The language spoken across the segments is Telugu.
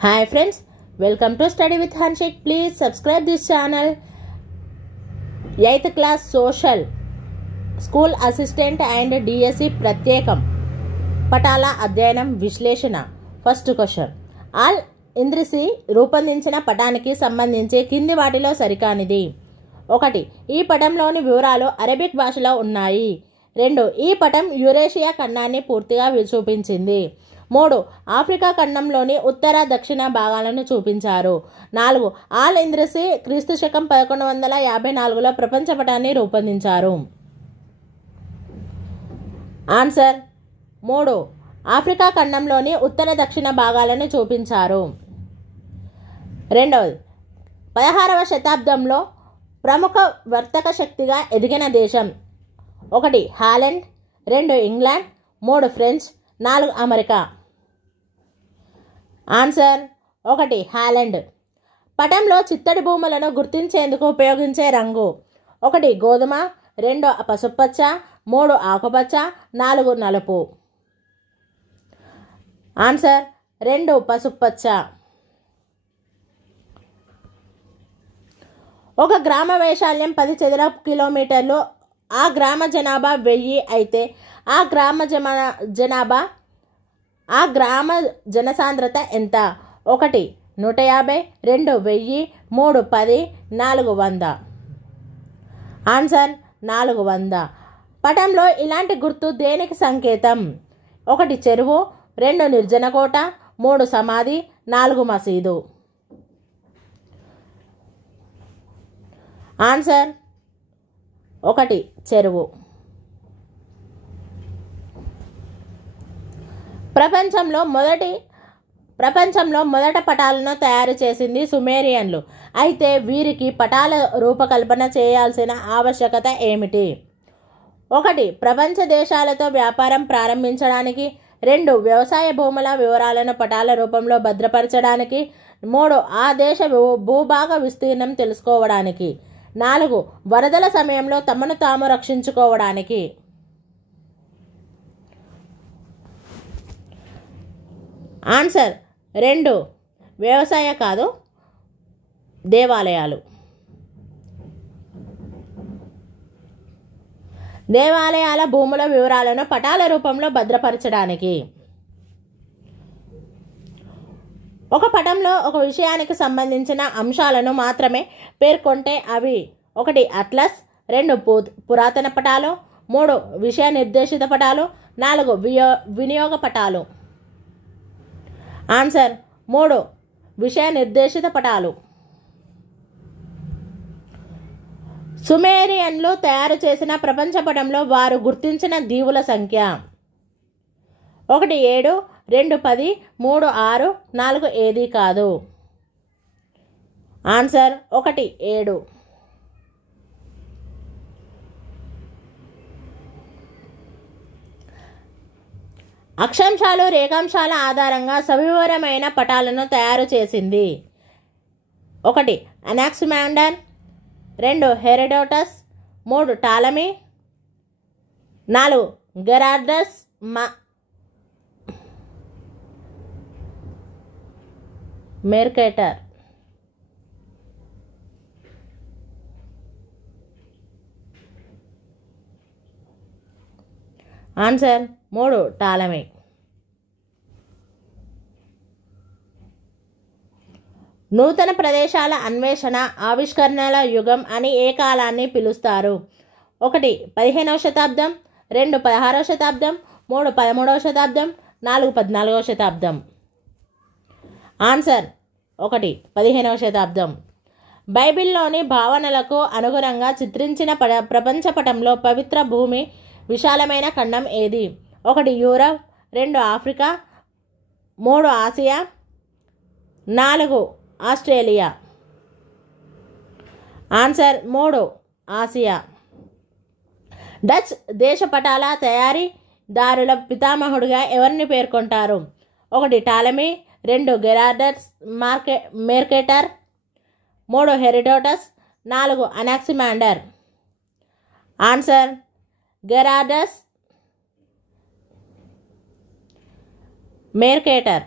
Hi friends, welcome to Study with Handshake. Please subscribe this channel. 8th class social school assistant and DSE ప్రత్యేకం పటాల అధ్యయనం విశ్లేషణ. ఫస్ట్ క్వశ్చన్, ఆల్ ఇంద్రిసి రూపొందించిన పటానికి సంబంధించి కింది వాటిలో సరికానిది. 1. ఈ పటంలోని వివరాలు అరబిక్ భాషలో ఉన్నాయి. 2. ఈ పటం యురేషియా ఖండాన్ని పూర్తిగా చూపించింది. 3. ఆఫ్రికా ఖండంలోని ఉత్తర దక్షిణ భాగాలను చూపించారు. 4. ఆల్ ఇంద్రిసి క్రీస్తు శకం 1154లో ప్రపంచ పటాన్ని రూపొందించారు. ఆన్సర్ 3. ఆఫ్రికా ఖండంలోని ఉత్తర దక్షిణ భాగాలను చూపించారు. 2. 16వ శతాబ్దంలో ప్రముఖ వర్తక శక్తిగా ఎదిగిన దేశం. 1. Holland, 2. England, 3. French, 4. America. Answer 1. Holland. పటంలో చిత్తడి భూములను గుర్తించేందుకు ఉపయోగించే రంగు. 1. గోధుమ, 2. పసుపచ్చ, 3. ఆకుపచ్చ, 4. నలుపు. ఆన్సర్ 2. పసుపచ్చ. ఒక గ్రామ వైశాల్యం 10 చదరపు కిలోమీటర్లు. ఆ గ్రామ జనాభా 1000 అయితే ఆ గ్రామ జనసాంద్రత ఎంత? 1. 150, 2. 1000, 3. 10, 4. 100. ఆన్సర్ 400. పటంలో ఇలాంటి గుర్తు దేనికి సంకేతం? 1. చెరువు, 2. నిర్జన కోట, 3. సమాధి, 4. మసీదు. ఆన్సర్ 1. చెరువు. ప్రపంచంలో మొదట పటాలను తయారు చేసింది సుమేరియన్లు. అయితే వీరికి పటాల రూపకల్పన చేయాల్సిన ఆవశ్యకత ఏమిటి? 1. ప్రపంచ దేశాలతో వ్యాపారం ప్రారంభించడానికి. 2. వ్యవసాయ భూముల వివరాలను పటాల రూపంలో భద్రపరచడానికి. 3. ఆ దేశ భూభాగ విస్తీర్ణం తెలుసుకోవడానికి. 4. వరదల సమయంలో తమను తాము రక్షించుకోవడానికి. ఆన్సర్ 2. వ్యవసాయ కాదు, దేవాలయాలు. దేవాలయాల భూముల వివరాలను పటాల రూపంలో భద్రపరచడానికి. ఒక పటంలో ఒక విషయానికి సంబంధించిన అంశాలను మాత్రమే పేర్కొంటే అవి 1. అట్లస్, 2. పురాతన పటాలు, 3. విషయ నిర్దేశిత పటాలు, 4. వినియోగ పటాలు. ఆన్సర్ 3. విషయ నిర్దేశిత పటాలు. సుమేరియన్లు తయారు చేసిన ప్రపంచ పటంలో వారు గుర్తించిన దీవుల సంఖ్య. 1. 7, 2. 10, 3. 6, 4. ఏది కాదు. ఆన్సర్ 1. 7. అక్షాంశాలు, రేఖాంశాల ఆధారంగా సవివరమైన పటాలను తయారు చేసింది. 1. Anaximander, 2. Herodotus, 3. Ptolemy, 4. Gerardus Mercator. Answer 3. Ptolemy. నూతన ప్రదేశాల అన్వేషణ, ఆవిష్కరణల యుగం అని ఏ కాలాన్ని పిలుస్తారు? 1. 15వ శతాబ్దం, 2. 16వ శతాబ్దం, 3. 13వ శతాబ్దం, 4. 14వ శతాబ్దం. ఆన్సర్ 1. 15వ శతాబ్దం. బైబిల్లోని భావనలకు అనుగుణంగా చిత్రించిన ప్రపంచ పటంలో పవిత్ర భూమి, విశాలమైన ఖండం ఏది? 1. Europe, 2. Africa, 3. Asia, 4. Australia. Answer 3. Asia. Dutch దేశ పటాల తయారీదారుల పితామహుడిగా ఎవరిని పేర్కొంటారు? 1. Ptolemy, 2. Gerardus Mercator, 3. Herodotus, 4. Anaximander. Answer Gerardus Mercator.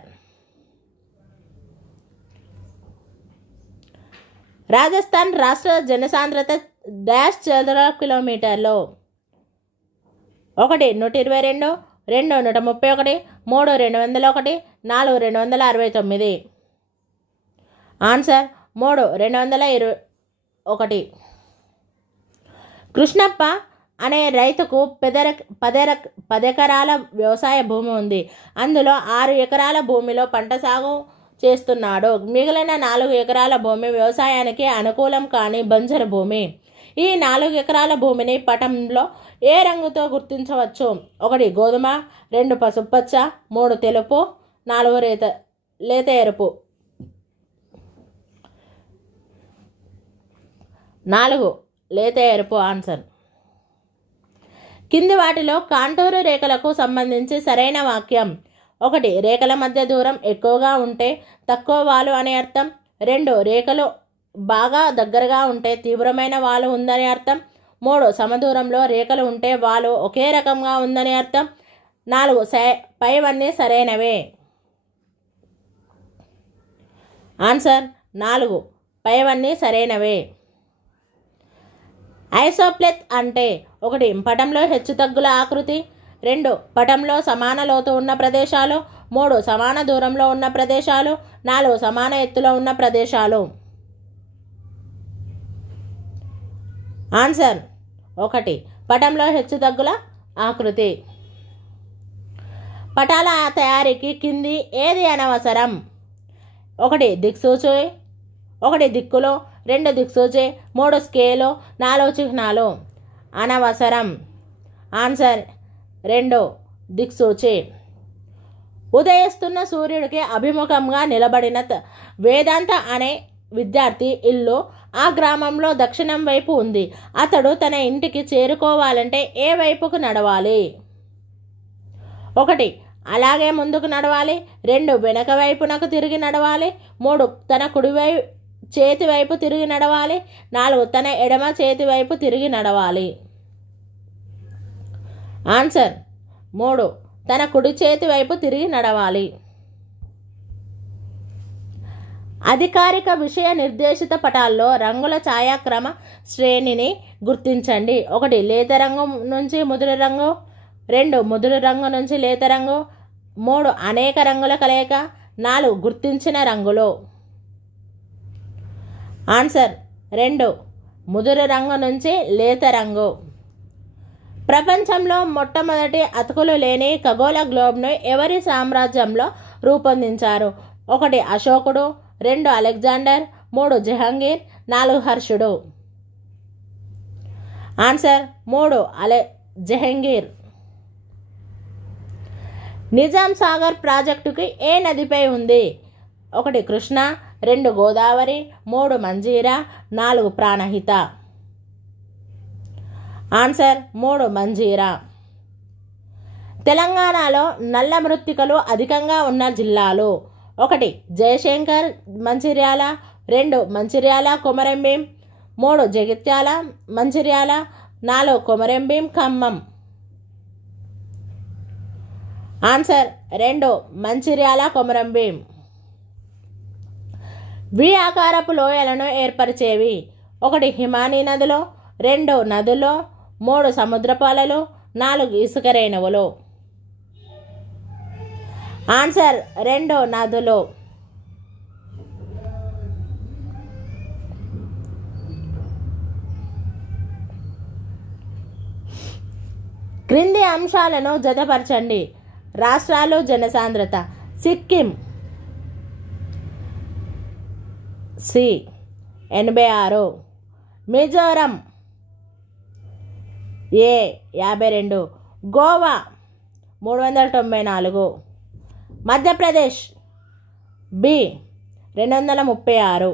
Rajasthan రాష్ట్ర జనసాంద్రత డాష్ చదరపు కిలోమీటర్లు. 1 122, 2 131, 3 201, 4 269. ఆన్సర్ 3 221. కృష్ణప్ప అనే రైతుకు 10 ఎకరాల వ్యవసాయ భూమి ఉంది. అందులో 6 ఎకరాల భూమిలో పంట సాగు చేస్తున్నాడు. మిగిలిన 4 ఎకరాల భూమి వ్యవసాయానికి అనుకూలం కాని బంజరు భూమి. ఈ 4 ఎకరాల భూమిని పటంలో ఏ రంగుతో గుర్తించవచ్చు? 1 గోధుమ, 2 పసుపచ్చ, 3 తెలుపు, 4 లేత ఎరుపు. 4 లేత ఎరుపు ఆన్సర్. కింది వాటిలో కాంటూరు రేఖలకు సంబంధించి సరైన వాక్యం. 1 రేఖల మధ్య దూరం ఎక్కువగా ఉంటే తక్కువ వాలు అనే అర్థం. 2 రేఖలు బాగా దగ్గరగా ఉంటే తీవ్రమైన వాలు ఉందని అర్థం. 3 సమదూరంలో రేఖలు ఉంటే వాలు ఒకే రకంగా ఉందని అర్థం. 4 పైవన్నీ సరైనవే. ఆన్సర్ 4 పైవన్నీ సరైనవే. ఐసోప్లెత్ అంటే 1 పటంలో హెచ్చుతగ్గుల ఆకృతి, 2 పటంలో సమాన లోతు ఉన్న ప్రదేశాలు, 3 సమాన దూరంలో ఉన్న ప్రదేశాలు, 4 సమాన ఎత్తులో ఉన్న ప్రదేశాలు. ఆన్సర్ 1 పటంలో హెచ్చుతగ్గుల ఆకృతి. పటాల తయారీకి కింది ఏది అనవసరం? 1 దిక్సూచి, 1 దిక్కులు, 2 దిక్సూచి, 3 స్కేలు, 4 చిహ్నాలు. అనవసరం. ఆన్సర్ 2 దిక్సూచి. ఉదయిస్తున్న సూర్యుడికి అభిముఖంగా నిలబడిన వేదాంత అనే విద్యార్థి ఇల్లు ఆ గ్రామంలో దక్షిణం వైపు ఉంది. అతడు తన ఇంటికి చేరుకోవాలంటే ఏ వైపుకు నడవాలి? 1 అలాగే ముందుకు నడవాలి, 2 వెనక వైపునకు తిరిగి నడవాలి, 3 తన కుడి చేతి వైపు తిరిగి నడవాలి, 4 తన ఎడమ చేతి వైపు తిరిగి నడవాలి. ఆన్సర్ 3 తన కుడి చేతి వైపు తిరిగి నడవాలి. అధికారిక విషయ నిర్దేశిత పటాల్లో రంగుల ఛాయాక్రమ శ్రేణిని గుర్తించండి. 1 లేత రంగు నుంచి ముదురు రంగు, 2 ముదురు రంగు నుంచి లేత రంగు, 3 అనేక రంగుల కలయిక, 4 గుర్తించిన రంగులు. ఆన్సర్ 2 ముదురు రంగు నుంచి లేత రంగు. ప్రపంచంలో మొట్టమొదటి అతుకులు లేని ఖగోళ గ్లోబ్ను ఎవరి సామ్రాజ్యంలో రూపొందించారు? 1 అశోకుడు, 2 అలెగ్జాండర్, 3 జహంగీర్, 4 హర్షుడు. ఆన్సర్ 3 జహంగీర్. నిజాం సాగర్ ప్రాజెక్టుకి ఏ నదిపై ఉంది? 1 కృష్ణ, 2 గోదావరి, 3 మంజీరా, 4 ప్రాణహిత. ఆన్సర్ 3 మంజీరా. తెలంగాణలో నల్ల మృత్తికలు అధికంగా ఉన్న జిల్లాలు. 1 జయశంకర్, మంచిర్యాల, 2 మంచిర్యాల, కొమరంభీం, 3 జగిత్యాల, మంచిర్యాల, 4 కొమరంభీం, ఖమ్మం. ఆన్సర్ 2 మంచిర్యాల, కొమరంభీం. వి ఆకారపు లోయలను ఏర్పరిచేవి. 1 హిమానీ నదులు, 2 నదులు, 3 సముద్రపాలలు, 4 ఇసుక రేణువులు. ఆన్సర్ 2 నదులు. క్రింది అంశాలను జతపరచండి. రాష్ట్రాలు, జనసాంద్రత. సిక్కిం సి 86, మిజోరం ఏ 52, గోవా 394, మధ్యప్రదేశ్ బి 236.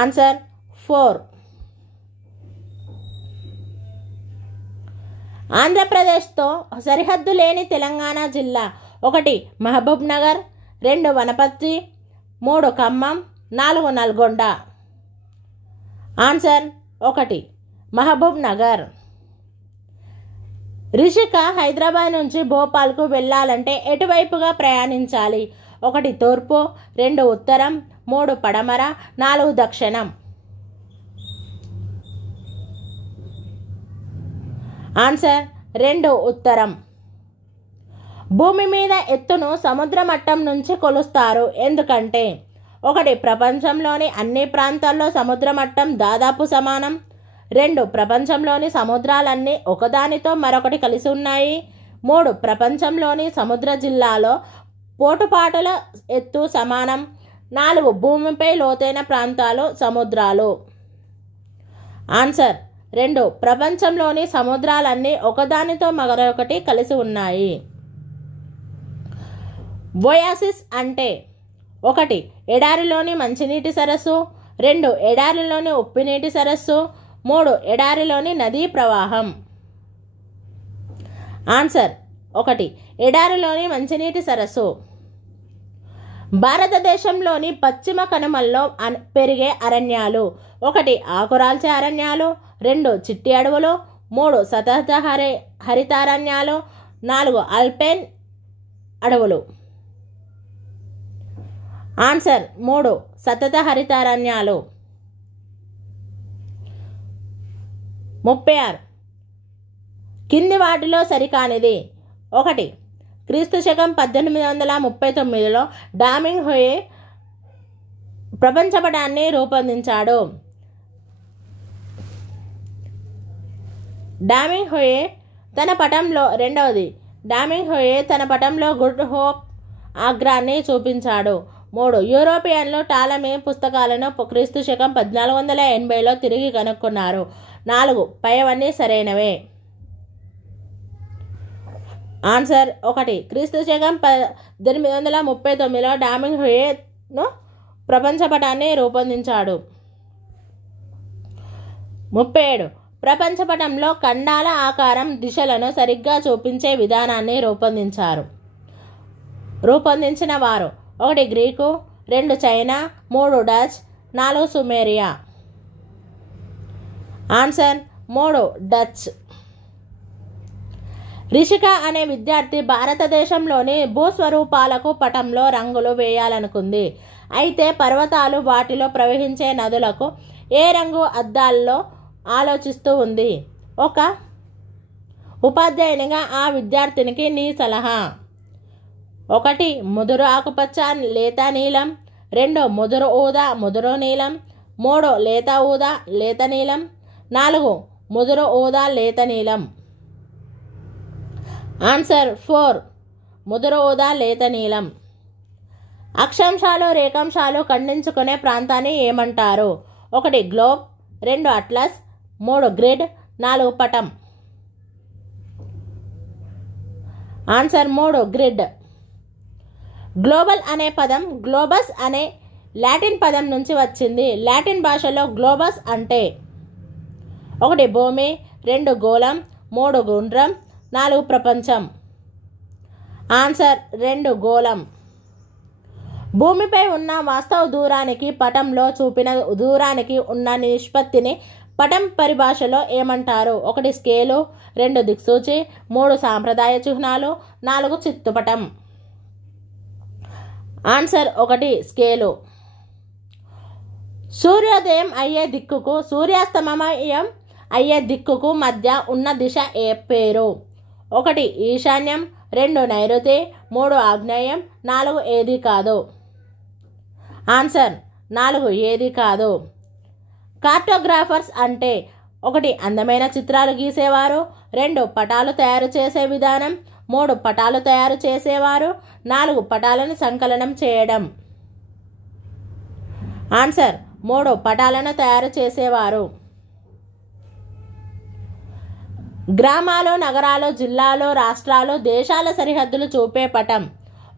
ఆన్సర్ 4. ఆంధ్రప్రదేశ్తో సరిహద్దు లేని తెలంగాణ జిల్లా. 1 మహబూబ్ నగర్, 2 వనపర్తి, 3 ఖమ్మం, 4 నల్గొండ. ఆన్సర్ 1 మహబూబ్ నగర్. రిషిక హైదరాబాద్ నుంచి భోపాల్కు వెళ్ళాలంటే ఎటువైపుగా ప్రయాణించాలి? ఒకటి తూర్పు, 2 ఉత్తరం, 3 పడమర, 4 దక్షిణం. ఆన్సర్ 2 ఉత్తరం. భూమి మీద ఎత్తును సముద్ర మట్టం నుంచి కొలుస్తారు ఎందుకంటే ఒకటి ప్రపంచంలోని అన్ని ప్రాంతాల్లో సముద్ర మట్టం దాదాపు సమానం. 2 ప్రపంచంలోని సముద్రాలన్నీ ఒకదానితో మరొకటి కలిసి ఉన్నాయి. 3 ప్రపంచంలోని సముద్ర జిల్లాలో పోటుపాటుల ఎత్తు సమానం. 4 భూమిపై లోతైన ప్రాంతాలు సముద్రాలు. ఆన్సర్ 2 ప్రపంచంలోని సముద్రాలన్నీ ఒకదానితో మరొకటి కలిసి ఉన్నాయి. ఒయాసిస్ అంటే 1 ఎడారిలోని మంచినీటి సరస్సు, 2 ఎడారిలోని ఉప్పునీటి సరస్సు, 3 ఎడారిలోని నదీ ప్రవాహం. ఆన్సర్ 1 ఎడారిలోని మంచినీటి సరస్సు. భారతదేశంలోని పశ్చిమ కనుమల్లో పెరిగే అరణ్యాలు 1 ఆకురాల్చే అరణ్యాలు, 2 చిట్టి అడవులు, 3 సతత హరితారణ్యాలు, 4 ఆల్పైన్ అడవులు. ఆన్సర్ 3 సతత హరితారణ్యాలు. 36 కింది వాటిలో సరికానిది. 1 క్రీస్తు శకం 1839లో డామింగ్ హోయే ప్రపంచపటాన్ని రూపొందించాడు. డామింగ్ హోయే తన పటంలో 2వది డామింగ్ హోయే తన పటంలో గుడ్ హోప్ ఆగ్రాన్ని చూపించాడు. 3 యూరోపియన్లు టాలమీ పుస్తకాలను క్రీస్తు శకం 1480లో తిరిగి కనుక్కున్నారు. 4 పైవన్నీ సరైనవే. ఆన్సర్ 1 క్రీస్తు శకం 1839లో డామింగ్ హోయేను ప్రపంచపటాన్ని రూపొందించాడు. 37 ప్రపంచపటంలో ఖండాల ఆకారం దిశలను సరిగ్గా చూపించే విధానాన్ని రూపొందించిన వారు 1 Greek, 2 China, 3 Dutch, 4 Sumeria. Answer 3 Dutch. Rishika అనే విద్యార్థి భారతదేశంలోని భూస్వరూపాలకు పటంలో రంగులు వేయాలనుకుంది. అయితే పర్వతాలు, వాటిలో ప్రవహించే నదులకు ఏ రంగు అద్దాల్లో ఆలోచిస్తూ ఉంది. ఒక ఉపాధ్యాయునిగా ఆ విద్యార్థినికి నీ సలహా. 1 ముదురు ఆకుపచ్చ లేత నీలం, 2 ముదురు ఊదా ముదురు నీలం, 3 లేత ఊదా లేత నీలం, 4 ముదురు ఊదా లేత నీలం. ఆన్సర్ 4 ముదురు ఊదా లేత నీలం. అక్షాంశాలు, రేఖాంశాలు ఖండించుకునే ప్రాంతాన్ని ఏమంటారు. 1 గ్లోబ్, 2 అట్లస్, 3 గ్రిడ్, 4 పటం. Answer 3 grid. గ్లోబల్ అనే పదం గ్లోబస్ అనే లాటిన్ పదం నుంచి వచ్చింది. లాటిన్ భాషలో గ్లోబస్ అంటే 1 భూమి, 2 గోళం, 3 గుండ్రం, 4 ప్రపంచం. ఆన్సర్ 2 గోళం. భూమిపై ఉన్న వాస్తవ దూరానికి పటంలో చూపిన దూరానికి ఉన్న నిష్పత్తిని పటం పరిభాషలో ఏమంటారు. 1 స్కేలు, 2 దిక్సూచి, 3 సాంప్రదాయ చిహ్నాలు, 4 చిత్తుపటం. Answer 1 scale. సూర్యోదయం అయ్యే దిక్కుకు, సూర్యాస్తమయం అయ్యే దిక్కుకు మధ్య ఉన్న దిశ ఏ పేరు. 1 ఈశాన్యం, 2 నైరుతి, 3 ఆగ్నేయం, 4 ఏది కాదు. ఆన్సర్ 4 ఏది కాదు. కార్టోగ్రాఫర్స్ అంటే 1 అందమైన చిత్రాలు గీసేవారు, 2 పటాలు తయారు చేసే విధానం, 3 పటాలు తయారు చేసేవారు, 4 పటాలను సంకలనం చేయడం. ఆన్సర్ 3 పటాలను తయారు చేసేవారు. గ్రామాలు, నగరాలు, జిల్లాలు, రాష్ట్రాలు, దేశాల సరిహద్దులు చూపే పటం.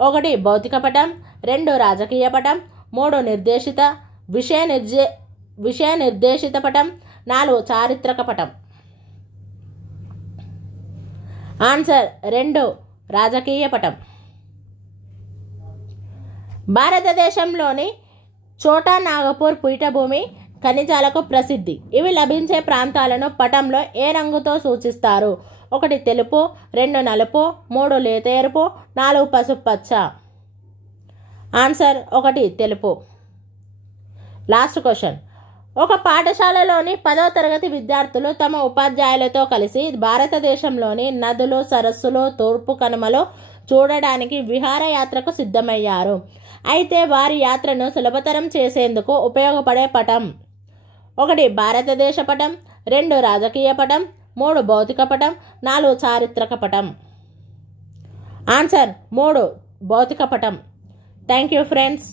1 భౌతిక పటం, 2 రాజకీయ పటం, 3 విషయ నిర్దేశిత పటం, 4 చారిత్రక పటం. ఆన్సర్ 2 రాజకీయ పటం. భారతదేశంలోని చోటా నాగపూర్ పీఠభూమి ఖనిజాలకు ప్రసిద్ధి. ఇవి లభించే ప్రాంతాలను పటంలో ఏ రంగుతో సూచిస్తారు. 1 తెలుపు, 2 నలుపు, 3 లేత ఎరుపు, 4 పసుపచ్చ. ఆన్సర్ 1 తెలుపు. Last question. ఒక పాఠశాలలోని 10వ తరగతి విద్యార్థులు తమ ఉపాధ్యాయులతో కలిసి భారతదేశంలోని నదులు, సరస్సులు, తూర్పు కనుమలు చూడడానికి విహారయాత్రకు సిద్ధమయ్యారు. అయితే వారి యాత్రను సులభతరం చేసేందుకు ఉపయోగపడే పటం: 1 భారతదేశ పటం, 2 రాజకీయ పటం, 3 భౌతిక పటం, 4 చారిత్రక పటం. ఆన్సర్ 3 భౌతిక పటం. Thank you friends.